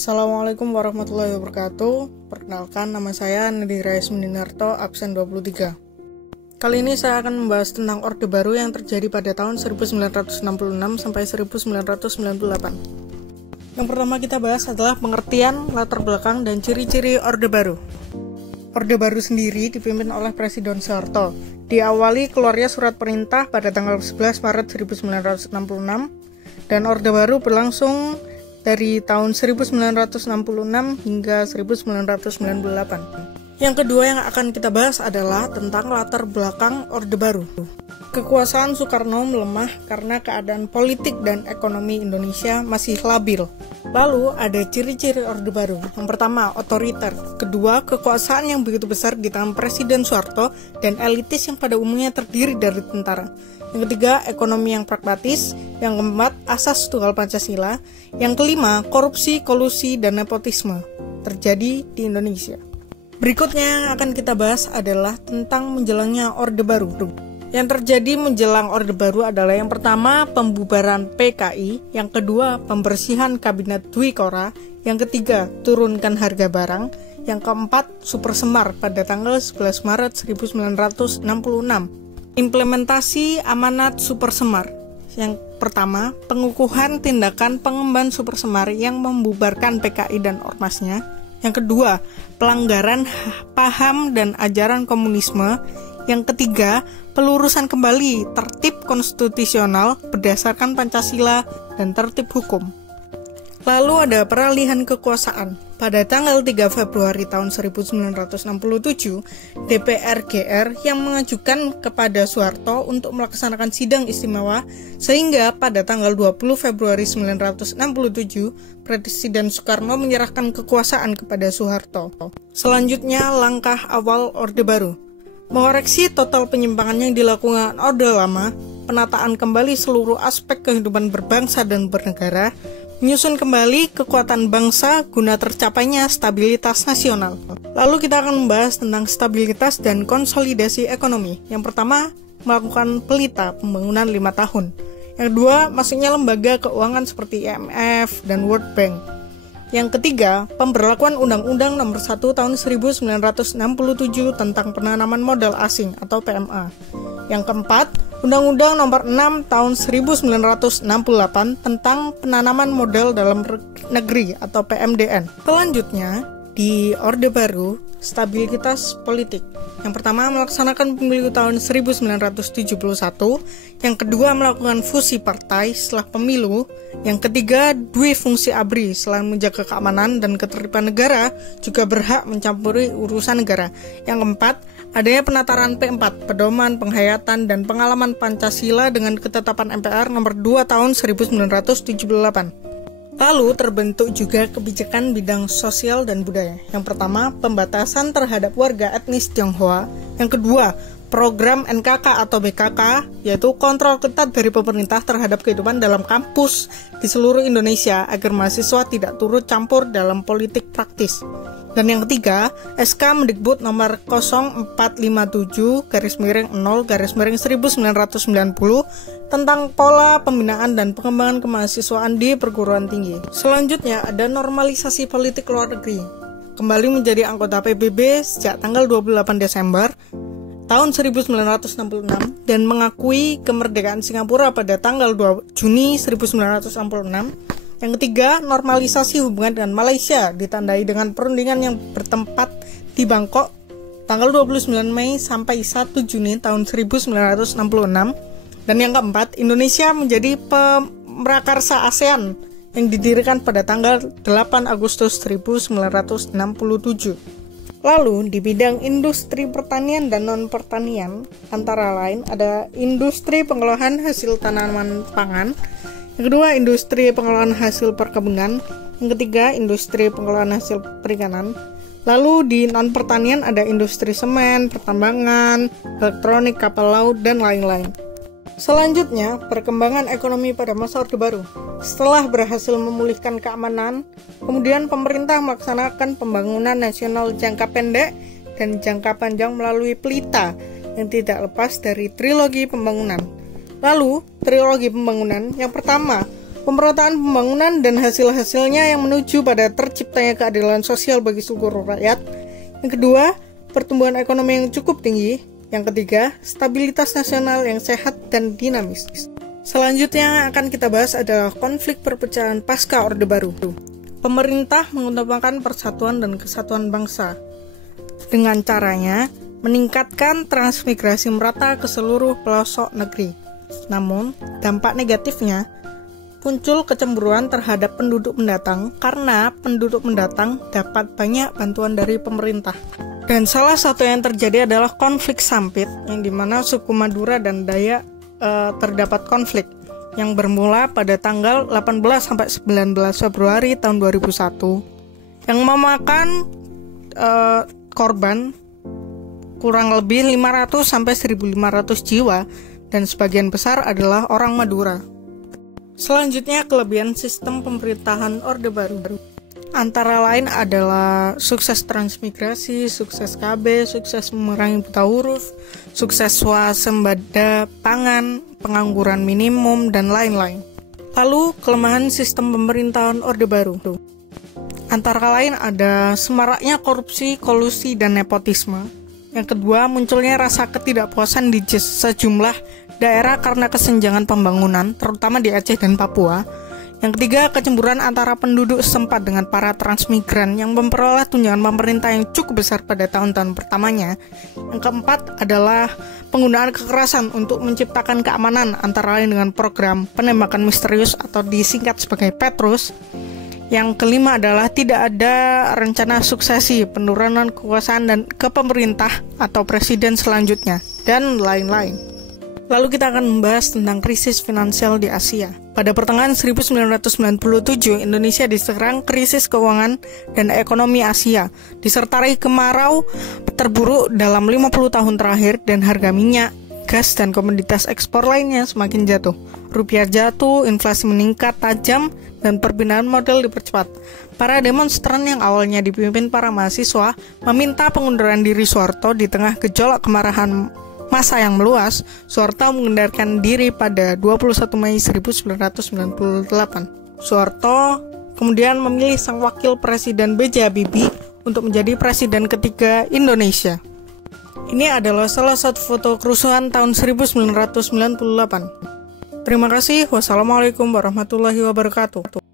Assalamualaikum warahmatullahi wabarakatuh. Perkenalkan, nama saya Nadira Yasminarto, absen 23. Kali ini saya akan membahas tentang Orde Baru yang terjadi pada tahun 1966 sampai 1998. Yang pertama kita bahas adalah pengertian, latar belakang, dan ciri-ciri Orde Baru. Orde Baru sendiri dipimpin oleh Presiden Soeharto. Diawali keluarnya surat perintah pada tanggal 11 Maret 1966, dan Orde Baru berlangsung dari tahun 1966 hingga 1998. Yang kedua yang akan kita bahas adalah tentang latar belakang Orde Baru. Kekuasaan Soekarno melemah karena keadaan politik dan ekonomi Indonesia masih labil. Lalu ada ciri-ciri Orde Baru. Yang pertama, otoriter. Kedua, kekuasaan yang begitu besar di tangan Presiden Soeharto dan elitis yang pada umumnya terdiri dari tentara. Yang ketiga, ekonomi yang pragmatis. Yang keempat, asas tunggal Pancasila. Yang kelima, korupsi, kolusi, dan nepotisme terjadi di Indonesia. Berikutnya yang akan kita bahas adalah tentang menjelangnya Orde Baru. Yang terjadi menjelang Orde Baru adalah yang pertama, pembubaran PKI. Yang kedua, pembersihan Kabinet Dwi Kora. Yang ketiga, turunkan harga barang. Yang keempat, Super Semar pada tanggal 11 Maret 1966. Implementasi amanat Super Semar. Yang pertama, pengukuhan tindakan pengemban Super Semar yang membubarkan PKI dan ormasnya. Yang kedua, pelanggaran paham dan ajaran komunisme. Yang ketiga, pelurusan kembali tertib konstitusional berdasarkan Pancasila dan tertib hukum. Lalu ada peralihan kekuasaan. Pada tanggal 3 Februari tahun 1967, DPR GR yang mengajukan kepada Soeharto untuk melaksanakan sidang istimewa, sehingga pada tanggal 20 Februari 1967, Presiden Soekarno menyerahkan kekuasaan kepada Soeharto. Selanjutnya, langkah awal Orde Baru. Mengoreksi total penyimpangan yang dilakukan Orde Lama, penataan kembali seluruh aspek kehidupan berbangsa dan bernegara, menyusun kembali kekuatan bangsa guna tercapainya stabilitas nasional. Lalu kita akan membahas tentang stabilitas dan konsolidasi ekonomi. Yang pertama, melakukan pelita pembangunan 5 tahun. Yang kedua, masuknya lembaga keuangan seperti IMF dan World Bank. Yang ketiga, pemberlakuan Undang-Undang Nomor 1 Tahun 1967 tentang penanaman modal asing atau PMA. Yang keempat, Undang-Undang Nomor 6 Tahun 1968 tentang penanaman modal dalam negeri atau PMDN. Selanjutnya, di Orde Baru, stabilitas politik. Yang pertama, melaksanakan pemilu tahun 1971. Yang kedua, melakukan fusi partai setelah pemilu. Yang ketiga, dui fungsi ABRI selain menjaga keamanan dan ketertiban negara, juga berhak mencampuri urusan negara. Yang keempat, adanya penataran P4, pedoman, penghayatan, dan pengalaman Pancasila dengan ketetapan MPR nomor 2 tahun 1978. Lalu terbentuk juga kebijakan bidang sosial dan budaya. Yang pertama, pembatasan terhadap warga etnis Tionghoa. Yang kedua, program NKK atau BKK, yaitu kontrol ketat dari pemerintah terhadap kehidupan dalam kampus di seluruh Indonesia agar mahasiswa tidak turut campur dalam politik praktis. Dan yang ketiga, SK Mendikbud nomor 0457-0-1990 tentang pola pembinaan dan pengembangan kemahasiswaan di perguruan tinggi. Selanjutnya ada normalisasi politik luar negeri. Kembali menjadi anggota PBB sejak tanggal 28 Desember tahun 1966 dan mengakui kemerdekaan Singapura pada tanggal 2 Juni 1966. Yang ketiga, normalisasi hubungan dengan Malaysia ditandai dengan perundingan yang bertempat di Bangkok tanggal 29 Mei sampai 1 Juni tahun 1966. Dan yang keempat, Indonesia menjadi pemrakarsa ASEAN yang didirikan pada tanggal 8 Agustus 1967. Lalu di bidang industri pertanian dan non-pertanian, antara lain ada industri pengolahan hasil tanaman pangan. Yang kedua, industri pengolahan hasil perkebunan. Yang ketiga, industri pengolahan hasil perikanan. Lalu di non-pertanian ada industri semen, pertambangan, elektronik, kapal laut, dan lain-lain. Selanjutnya, perkembangan ekonomi pada masa Orde Baru. Setelah berhasil memulihkan keamanan, kemudian pemerintah melaksanakan pembangunan nasional jangka pendek dan jangka panjang melalui pelita yang tidak lepas dari trilogi pembangunan. Lalu, trilogi pembangunan yang pertama, pemerataan pembangunan dan hasil-hasilnya yang menuju pada terciptanya keadilan sosial bagi seluruh rakyat. Yang kedua, pertumbuhan ekonomi yang cukup tinggi. Yang ketiga, stabilitas nasional yang sehat dan dinamis. Selanjutnya yang akan kita bahas adalah konflik perpecahan pasca Orde Baru. Pemerintah mengutamakan persatuan dan kesatuan bangsa dengan caranya meningkatkan transmigrasi merata ke seluruh pelosok negeri. Namun, dampak negatifnya muncul kecemburuan terhadap penduduk pendatang karena penduduk pendatang dapat banyak bantuan dari pemerintah. Dan salah satu yang terjadi adalah konflik sampit, yang dimana suku Madura dan Dayak terdapat konflik yang bermula pada tanggal 18-19 Februari tahun 2001 yang memakan korban kurang lebih 500-1.500 jiwa dan sebagian besar adalah orang Madura. Selanjutnya, kelebihan sistem pemerintahan Orde Baru antara lain adalah sukses transmigrasi, sukses KB, sukses memerangi buta huruf, sukses swasembada pangan, pengangguran minimum, dan lain-lain. Lalu, kelemahan sistem pemerintahan Orde Baru antara lain ada semaraknya korupsi, kolusi, dan nepotisme. Yang kedua, munculnya rasa ketidakpuasan di sejumlah daerah karena kesenjangan pembangunan, terutama di Aceh dan Papua. Yang ketiga, kecemburuan antara penduduk setempat dengan para transmigran yang memperoleh tunjangan pemerintah yang cukup besar pada tahun-tahun pertamanya. Yang keempat adalah penggunaan kekerasan untuk menciptakan keamanan, antara lain dengan program penembakan misterius atau disingkat sebagai Petrus. Yang kelima adalah tidak ada rencana suksesi, penurunan kekuasaan dan kepemerintah atau presiden selanjutnya, dan lain-lain. Lalu kita akan membahas tentang krisis finansial di Asia. Pada pertengahan 1997, Indonesia diserang krisis keuangan dan ekonomi Asia, disertai kemarau terburuk dalam 50 tahun terakhir dan harga minyak, gas, dan komoditas ekspor lainnya semakin jatuh. Rupiah jatuh, inflasi meningkat tajam, dan perpindahan modal dipercepat. Para demonstran yang awalnya dipimpin para mahasiswa meminta pengunduran diri Soeharto di tengah gejolak kemarahan masa yang meluas. Soeharto mengundur diri pada 21 Mei 1998. Soeharto kemudian memilih sang wakil presiden B.J. Habibie untuk menjadi presiden ketiga Indonesia. Ini adalah salah satu foto kerusuhan tahun 1998. Terima kasih. Wassalamualaikum warahmatullahi wabarakatuh.